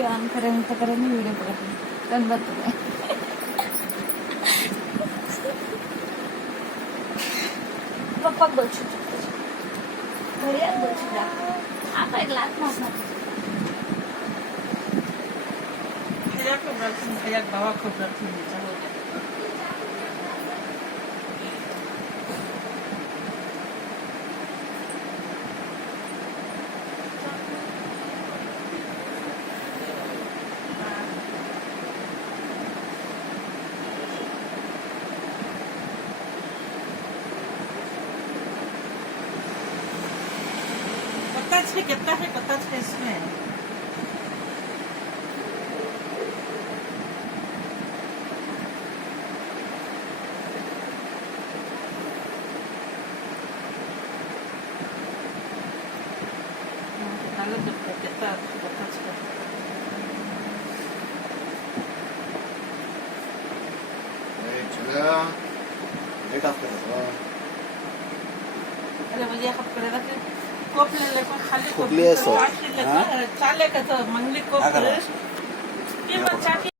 Video on करेन तर करेन व्हिडिओ बघत पण बघतो पप्पा बोलशील घरी बोलशील आता एक लाख मारणार बाबा खूप कितना है पता है इसमें अरे मुझे कोप ले लेको खाली कोप खोकली आहे सर. चाले का तो मंगली कोप